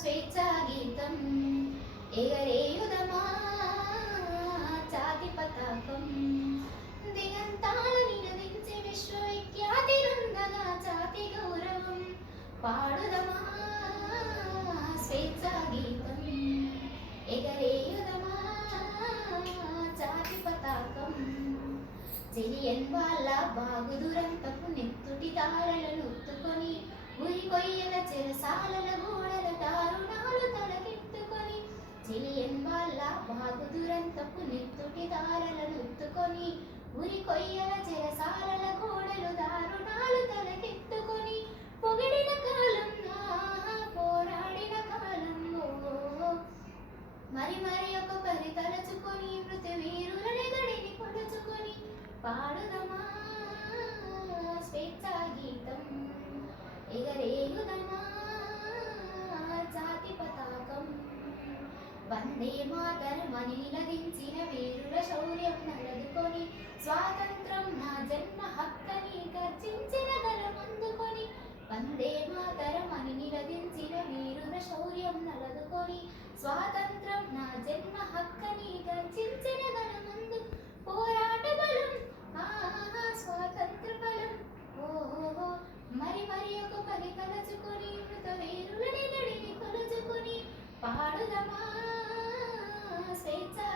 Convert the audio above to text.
స్వేచ్ఛాగీతం ఎగరేయుదమా జాతి పతాకం దిగంతాల నినదించి విశ్వవిఖ్యాతి రుందగా జాతి గౌరవం పాడుదమా స్వేచ్ఛాగీతం ఎగరేయుదమా జాతి పతాకం జలియన్ వాళ్ళ బాగుదురంతపు నెత్తుటి దారలను ఉత్తుకొని ఉరి కొయ్యల చెరసాలల వాళ్ళ బాగుదురంతపు నెత్తుటి దారలను ఉత్తుకొని ఉరి కొయ్యల చెరసాలల గోడలు దారుణాలు తలకెత్తుకొని పొగిడిన కాలం పోరాడిన కాలం ఓ మరి మరి ఒక పరి తలచుకొని మృతి వీరులని గడిని పొడుచుకొని పాడుదమా? స్వేచ్ఛా గీతం ఎగరేగుదమా జాతి పతాకం వందే మాతరమని అని నిలదించిన వీరుల శౌర్యం నలదుకొని స్వాతంత్రం నా జన్మ హక్కని గర్జించిన ధరం అందుకొని. వందే మాతరమని నిలదించిన వీరుల శౌర్యం నలదుకొని స్వాతంత్రం నా జన్మ హక్కని గర్జించిన గణమందు పోరాట బలం ఆహా స్వాతంత్ర బలం ఓహో మరి మరి ఒక పని తలచుకొని మృత వీరులని గడిని కొలుచుకొని పాడుదమా స్వేచ్ఛా